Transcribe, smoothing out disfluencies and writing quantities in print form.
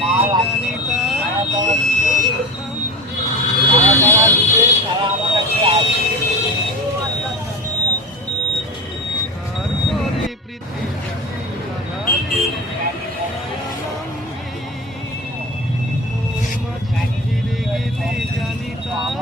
জানি তারপরে পৃথিবী আধারে ছায়ানন্দী মৌমাছি ফিরে গেলে জানি তার